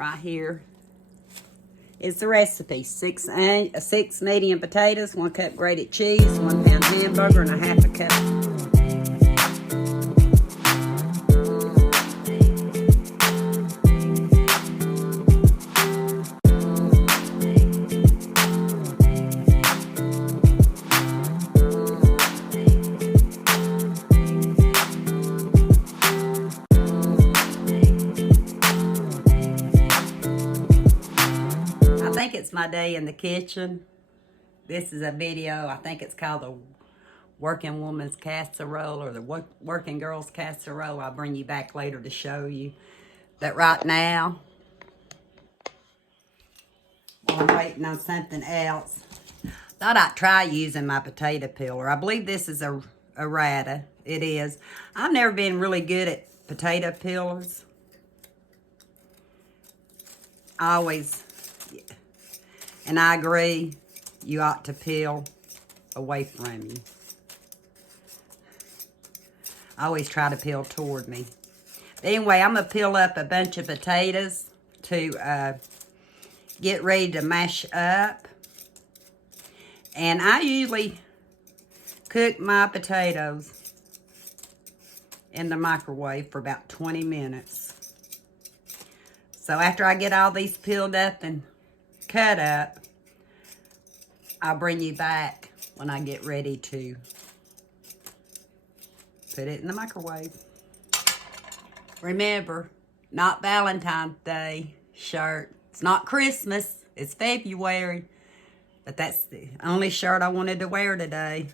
right here is the recipe. Six medium potatoes, 1 cup grated cheese, 1 pound hamburger, and a half a cup. I think it's my day in the kitchen. This is a video, I think it's called the Working Woman's Casserole or the Working Girl's Casserole. I'll bring you back later to show you. But right now, while I'm waiting on something else, thought I'd try using my potato peeler. I believe this is a Rata. It is. I've never been really good at potato peelers. And I agree, you ought to peel away from you. I always try to peel toward me. But anyway, I'm going to peel up a bunch of potatoes to get ready to mash up. And I usually cook my potatoes in the microwave for about 20 minutes. So after I get all these peeled up and cut up, I'll bring you back when I get ready to put it in the microwave. Remember, not Valentine's Day shirt. It's not Christmas. It's February. But that's the only shirt I wanted to wear today.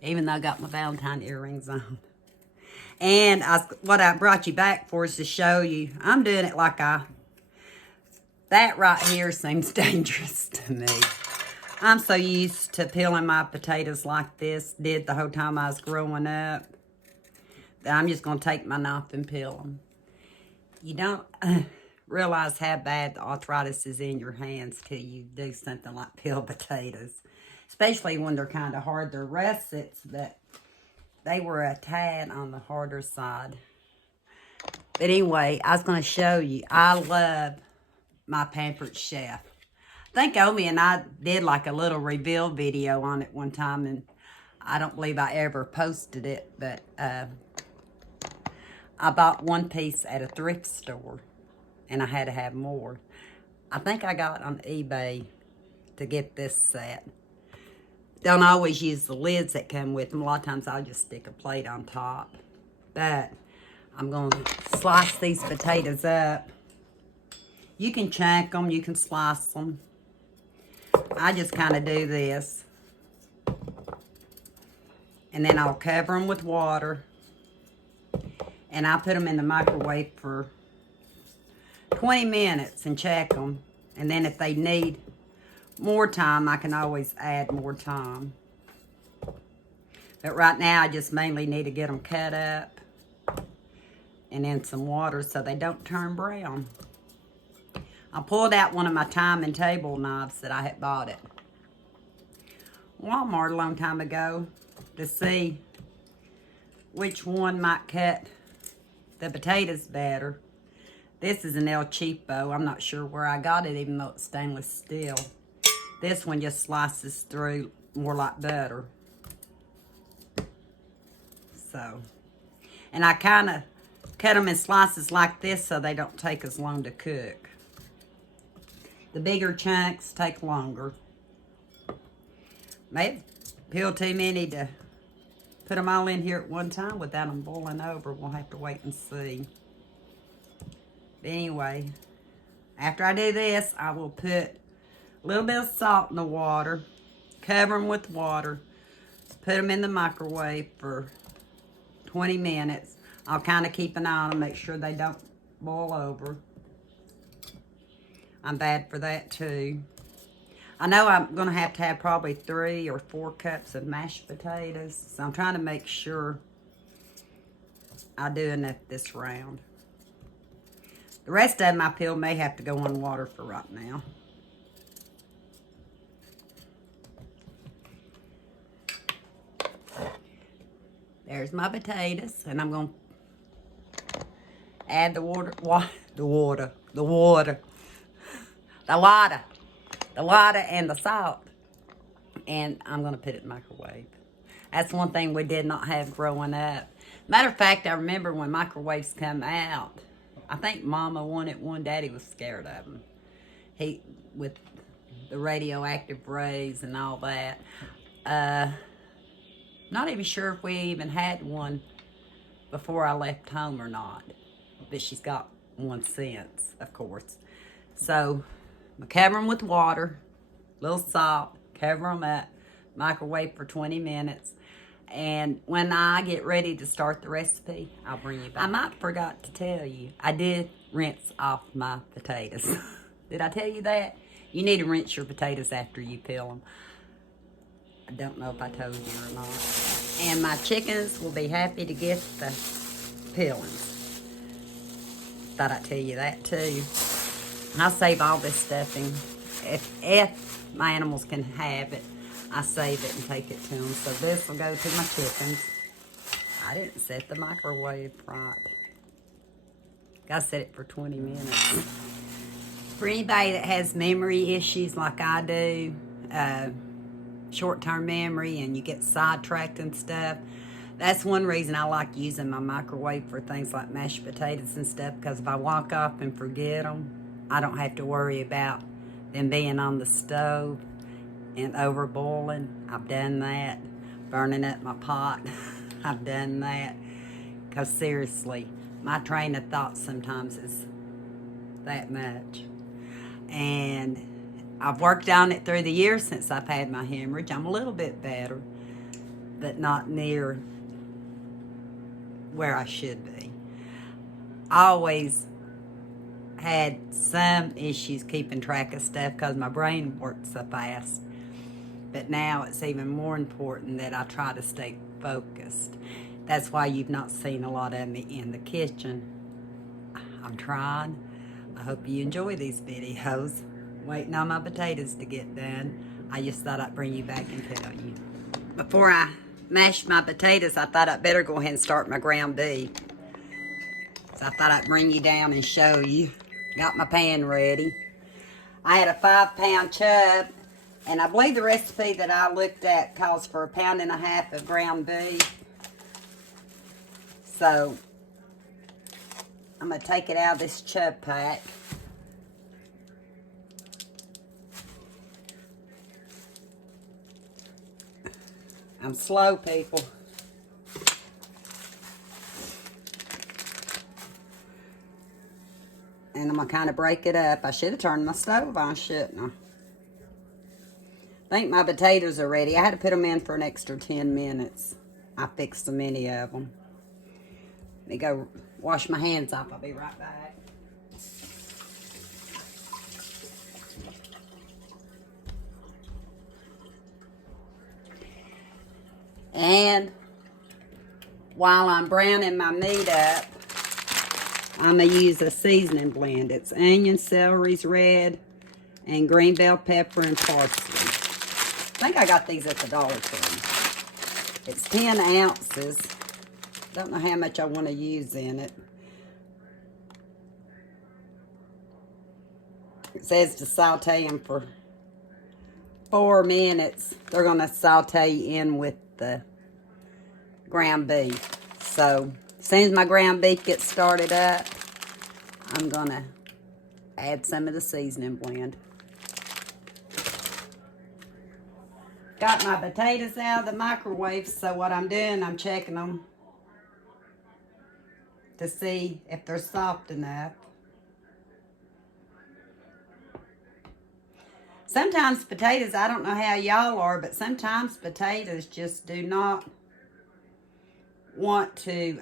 Even though I got my Valentine earrings on. And what I brought you back for is to show you. I'm doing it like that right here seems dangerous to me. I'm so used to peeling my potatoes like this, did the whole time I was growing up, that I'm just going to take my knife and peel them. You don't realize how bad the arthritis is in your hands till you do something like peel potatoes. Especially when they're kind of hard. They're russets, but they were a tad on the harder side. But anyway, I was going to show you. I love my Pampered Chef. I think Omi and I did like a little reveal video on it one time, and I don't believe I ever posted it, but I bought one piece at a thrift store, and I had to have more. I think I got on eBay to get this set. Don't always use the lids that come with them. A lot of times I'll just stick a plate on top. But I'm going to slice these potatoes up. You can chunk them, you can slice them. I just kind of do this. And then I'll cover them with water. And I'll put them in the microwave for 20 minutes and check them. And then if they need more time, I can always add more time. But right now, I just mainly need to get them cut up and in some water so they don't turn brown. I pulled out one of my time and table knives that I had bought at Walmart a long time ago to see which one might cut the potatoes better. This is an El Cheapo. I'm not sure where I got it, even though it's stainless steel. This one just slices through more like butter. So, and I kind of cut them in slices like this so they don't take as long to cook. The bigger chunks take longer. Maybe peel too many to put them all in here at one time without them boiling over. We'll have to wait and see. But anyway, after I do this, I will put a little bit of salt in the water, cover them with water, put them in the microwave for 20 minutes. I'll kind of keep an eye on them, make sure they don't boil over. I'm bad for that too. I know I'm going to have probably 3 or 4 cups of mashed potatoes, so I'm trying to make sure I do enough this round. The rest of them I peel may have to go in water for right now. There's my potatoes, and I'm going to Add the water, and the salt. And I'm going to put it in the microwave. That's one thing we did not have growing up. Matter of fact, I remember when microwaves come out, I think Mama wanted one. Daddy was scared of them. With the radioactive rays and all that. Not even sure if we even had one before I left home or not. But she's got one since, of course. So, I cover them with water, little salt, cover them up, microwave for 20 minutes. And when I get ready to start the recipe, I'll bring you back. I might forgot to tell you, I did rinse off my potatoes. Did I tell you that? You need to rinse your potatoes after you peel them. I don't know if I told you or not. And my chickens will be happy to get the peelings. Thought I'd tell you that too. I save all this stuffing. If my animals can have it, I save it and take it to them. So this will go to my chickens. I didn't set the microwave right. Gotta set it for 20 minutes. For anybody that has memory issues like I do, short-term memory, and you get sidetracked and stuff, that's one reason I like using my microwave for things like mashed potatoes and stuff, because if I walk off and forget them, I don't have to worry about them being on the stove and overboiling. I've done that. Burning up my pot. I've done that. Because seriously, my train of thought sometimes is that much. And I've worked on it through the years since I've had my hemorrhage. I'm a little bit better, but not near where I should be. I always had some issues keeping track of stuff because my brain works so fast. But now it's even more important that I try to stay focused. That's why you've not seen a lot of me in the kitchen. I'm trying. I hope you enjoy these videos. Waiting on my potatoes to get done. I just thought I'd bring you back and tell you. Before I mash my potatoes, I thought I'd better go ahead and start my ground beef. So I thought I'd bring you down and show you. Got my pan ready. I had a 5-pound chub, and I believe the recipe that I looked at calls for 1.5 pounds of ground beef. So I'm going to take it out of this chub pack. I'm slow, people. And I'm going to kind of break it up. I should have turned my stove on, shouldn't I? I think my potatoes are ready. I had to put them in for an extra 10 minutes. I fixed so many of them. Let me go wash my hands off. I'll be right back. And while I'm browning my meat up, I'm going to use a seasoning blend. It's onion, celery's red, and green bell pepper and parsley. I think I got these at the Dollar Tree. It's 10 ounces. Don't know how much I want to use in it. It says to saute them for 4 minutes. They're going to saute in with the ground beef. So, as soon as my ground beef gets started up, I'm going to add some of the seasoning blend. Got my potatoes out of the microwave, so what I'm doing, I'm checking them to see if they're soft enough. Sometimes potatoes, I don't know how y'all are, but sometimes potatoes just do not want to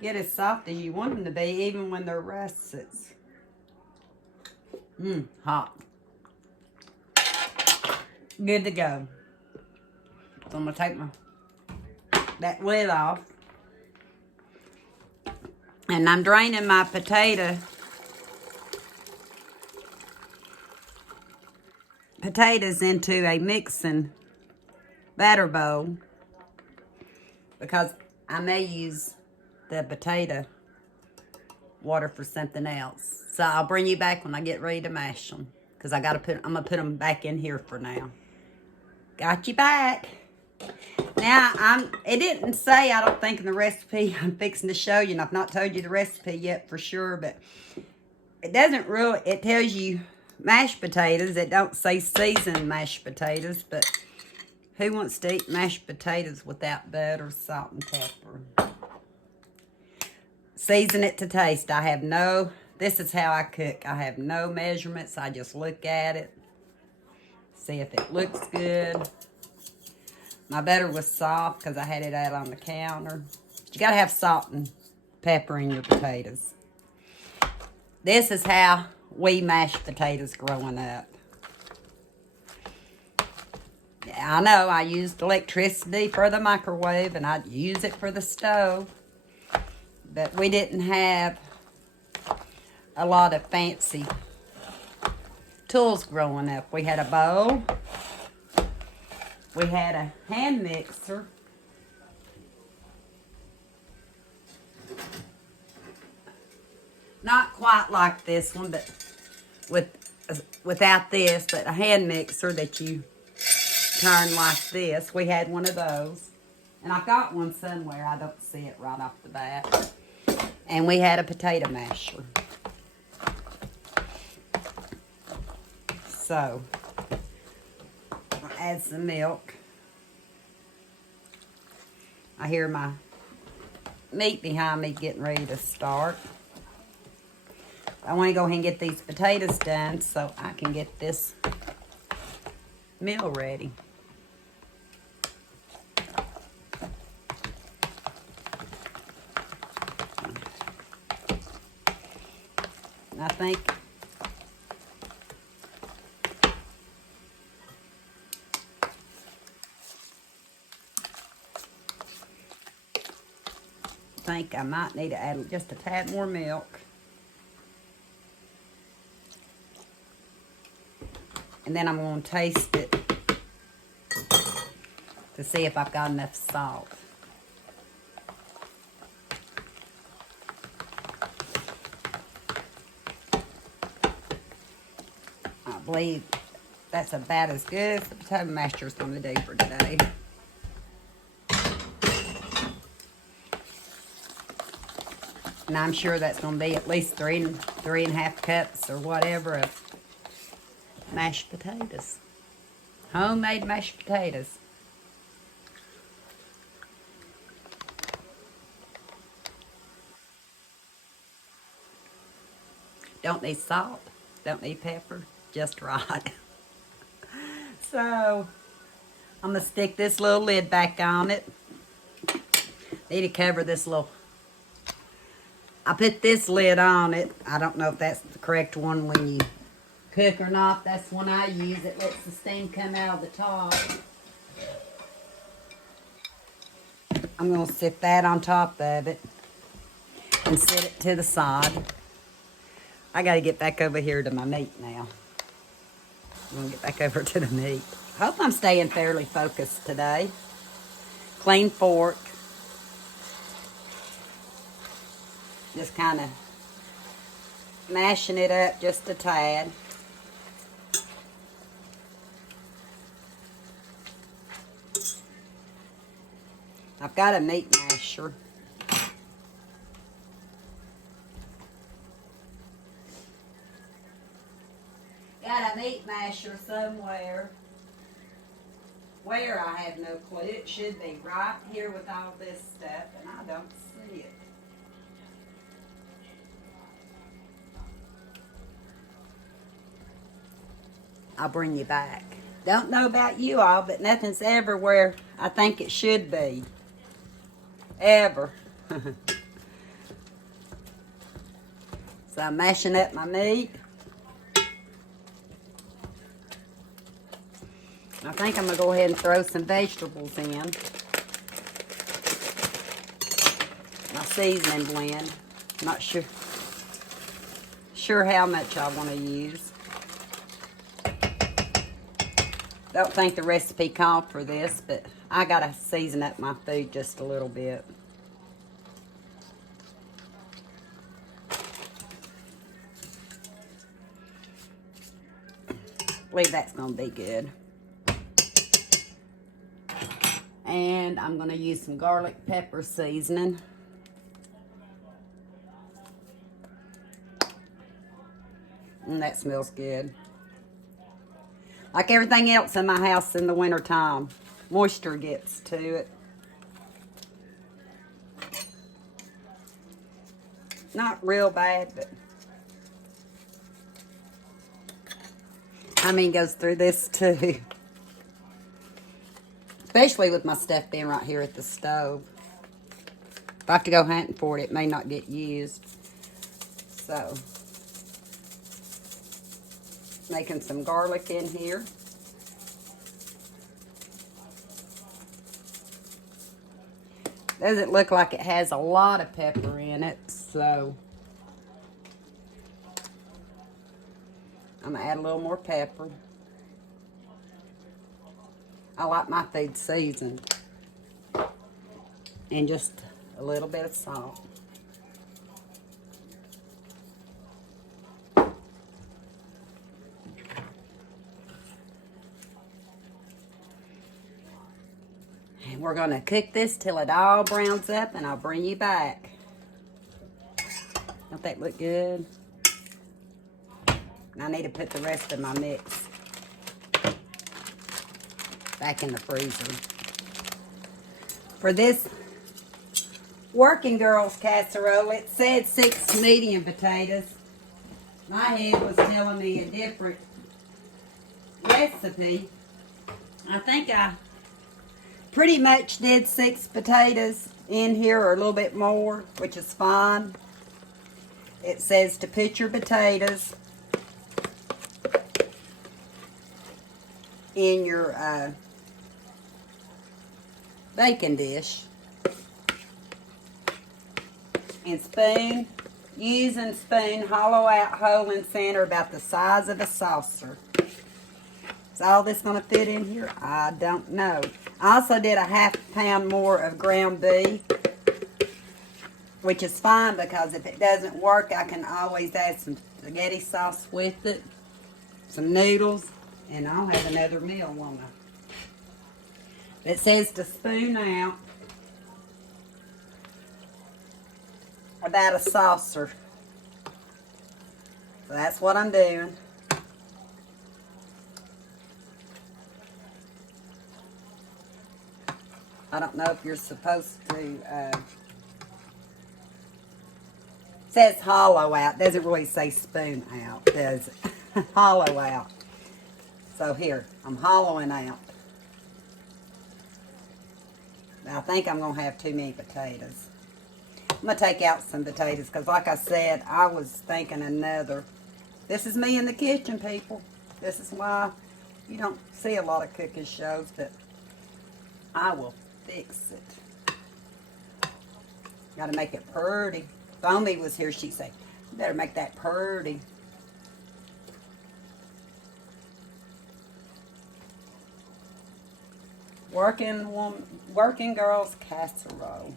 get as soft as you want them to be, even when they're russets. Hot. Good to go. So I'm going to take that lid off. And I'm draining my potatoes into a mixing batter bowl, because I may use the potato water for something else. So I'll bring you back when I get ready to mash them. Because I'm going to put them back in here for now. Got you back. Now, it didn't say, I don't think, in the recipe I'm fixing to show you, and I've not told you the recipe yet for sure, but it doesn't really, it tells you mashed potatoes. It don't say seasoned mashed potatoes, but who wants to eat mashed potatoes without butter, salt, and pepper? Season it to taste. This is how I cook. I have no measurements. I just look at it, see if it looks good. My butter was soft because I had it out on the counter. But you got to have salt and pepper in your potatoes. This is how we mashed potatoes growing up. I know I used electricity for the microwave and I'd use it for the stove. But we didn't have a lot of fancy tools growing up. We had a bowl. We had a hand mixer. Not quite like this one, but without this, but a hand mixer that you turn like this. We had one of those. And I got one somewhere. I don't see it right off the bat. And we had a potato masher. So, I'll add some milk. I hear my meat behind me getting ready to start. I want to go ahead and get these potatoes done so I can get this meal ready. I think I might need to add just a tad more milk. And then I'm going to taste it to see if I've got enough salt. I believe that's about as good as the potato masher is going to do for today. And I'm sure that's going to be at least three and a half cups or whatever of mashed potatoes. Homemade mashed potatoes. Don't need salt. Don't need pepper. Just right. So, I'm going to stick this little lid back on it. Need to cover this little... I put this lid on it. I don't know if that's the correct one when you cook or not. That's one I use. It lets the steam come out of the top. I'm going to sit that on top of it and set it to the side. I got to get back over here to my meat now. I'm going to get back over to the meat. Hope I'm staying fairly focused today. Clean fork. Just kind of mashing it up just a tad. I've got a meat masher. Got a meat masher somewhere. Where, I have no clue. It should be right here with all this stuff, and I don't see it. I'll bring you back. Don't know about you all, but nothing's ever where I think it should be. Ever. So I'm mashing up my meat. I think I'm going to go ahead and throw some vegetables in. My seasoning blend. Not sure how much I want to use. Don't think the recipe called for this, but I got to season up my food just a little bit. believe that's going to be good. And I'm going to use some garlic pepper seasoning. And that smells good. Like everything else in my house in the wintertime, moisture gets to it. Not real bad, but I mean, goes through this too. Especially with my stuff being right here at the stove. If I have to go hunting for it, it may not get used. So, making some garlic in here. Doesn't look like it has a lot of pepper in it, so I'm gonna add a little more pepper. I like my food seasoned. And just a little bit of salt. And we're gonna cook this till it all browns up, and I'll bring you back. Don't that look good? And I need to put the rest of my mix back in the freezer. For this working girls casserole, it said 6 medium potatoes. My head was telling me a different recipe. I think I pretty much did 6 potatoes in here, or a little bit more, which is fine. It says to put your potatoes in your baking dish. And spoon, using spoon, hollow out hole in center about the size of a saucer. Is all this going to fit in here? I don't know. I also did a ½ pound more of ground beef, which is fine because if it doesn't work, I can always add some spaghetti sauce with it, some noodles, and I'll have another meal, won't I? It says to spoon out about a saucer. So that's what I'm doing. I don't know if you're supposed to, it says hollow out. Doesn't really say spoon out, does it? Hollow out. So here, I'm hollowing out. Now, I think I'm going to have too many potatoes. I'm going to take out some potatoes because, like I said, I was thinking another. This is me in the kitchen, people. This is why you don't see a lot of cooking shows, but I will fix it. Got to make it pretty. If Omi was here, she'd say, you better make that pretty. Working girls casserole.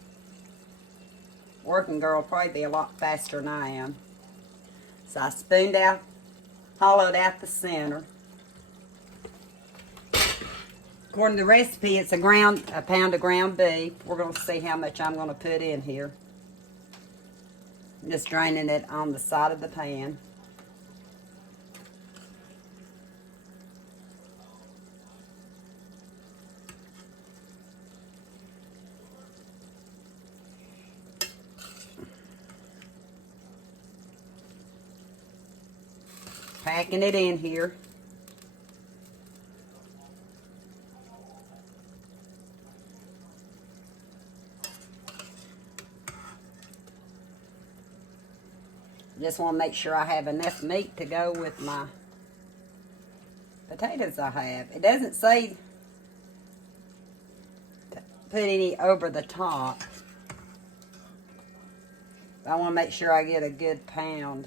Working girl will probably be a lot faster than I am. So I spooned out, hollowed out the center. According to the recipe, it's a pound of ground beef. We're going to see how much I'm going to put in here. Just draining it on the side of the pan. Packing it in here. Just want to make sure I have enough meat to go with my potatoes I have. It doesn't say to put any over the top. I want to make sure I get a good pound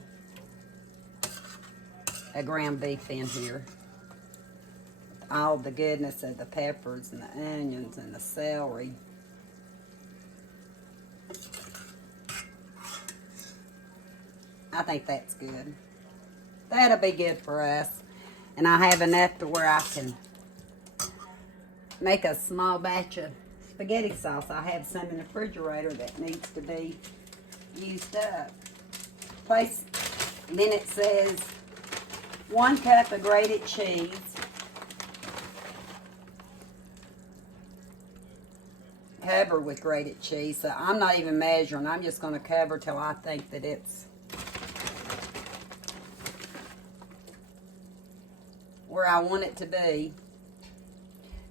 of ground beef in here. All the goodness of the peppers and the onions and the celery. I think that's good. That'll be good for us. And I have enough to where I can make a small batch of spaghetti sauce. I have some in the refrigerator that needs to be used up. Then it says 1 cup of grated cheese. Cover with grated cheese. So I'm not even measuring. I'm just going to cover till I think that it's where I want it to be.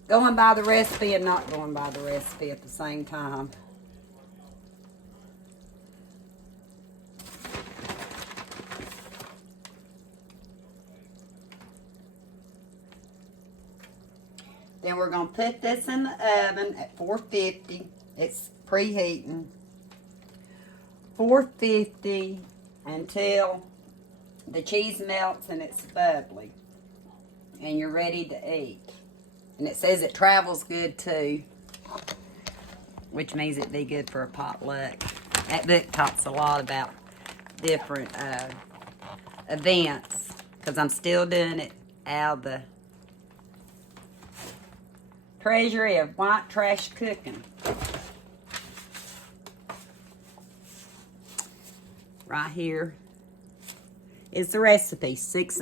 Going by the recipe and not going by the recipe at the same time. Then we're going to put this in the oven at 450. It's preheating. 450 until the cheese melts and it's bubbly. And you're ready to eat. And it says it travels good too, which means it'd be good for a potluck. That book talks a lot about different events, because I'm still doing it out of the treasury of white trash cooking. Right here is the recipe. 6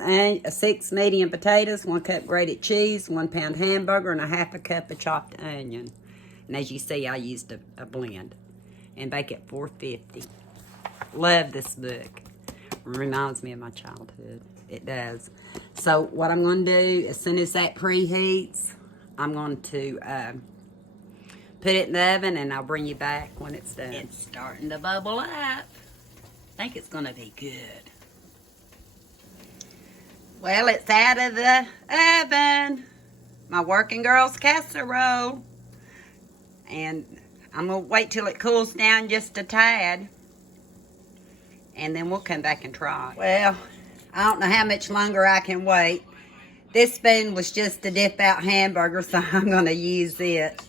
medium potatoes, 1 cup grated cheese, 1 pound hamburger, and a 1/2 cup of chopped onion. And as you see, I used a blend. And bake at 450. Love this book. Reminds me of my childhood. It does. So what I'm going to do, as soon as that preheats, I'm going to put it in the oven, and I'll bring you back when it's done. It's starting to bubble up. I think it's going to be good. Well, it's out of the oven. My working girl's casserole. And I'm going to wait till it cools down just a tad. And then we'll come back and try it. Well, I don't know how much longer I can wait. This spoon was just to dip out hamburgers, so I'm going to use it.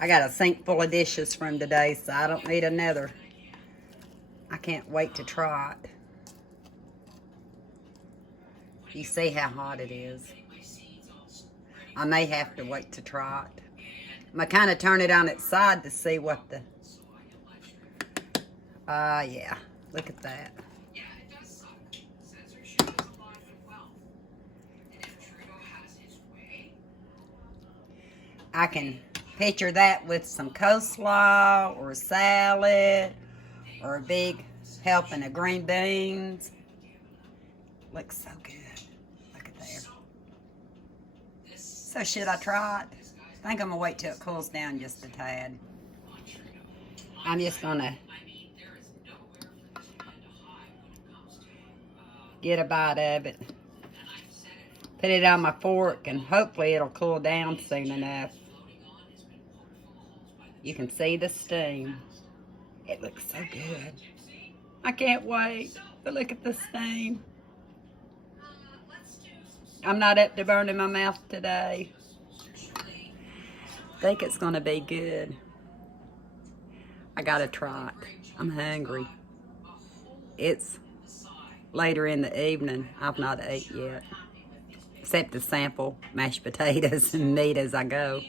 I got a sink full of dishes from today, so I don't need another. I can't wait to try it. You see how hot it is. I may have to wait to try it. I'm going to kind of turn it on its side to see what the... yeah. Look at that. I can picture that with some coleslaw or a salad or a big helping of green beans. Looks so good. Look at there. So should I try it? I think I'm going to wait till it cools down just a tad. I'm just going to get a bite of it. Put it on my fork, and hopefully it'll cool down soon enough. You can see the steam. It looks so good. I can't wait. But look at the steam. I'm not up to burning my mouth today. I think it's going to be good. I got to try it. I'm hungry. It's later in the evening. I've not ate yet. Except to sample mashed potatoes and meat as I go.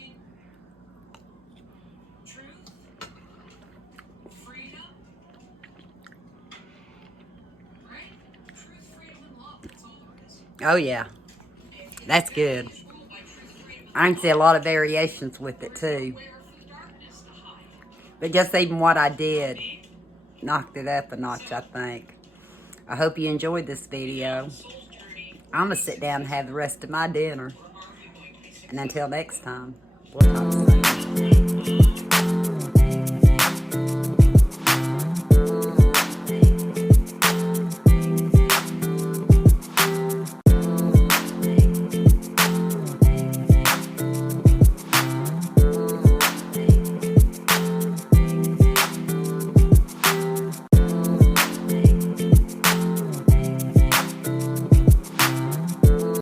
Oh yeah, that's good. I can see a lot of variations with it too. But just even what I did knocked it up a notch, I think. I hope you enjoyed this video. I'm going to sit down and have the rest of my dinner. And until next time, we'll talk soon.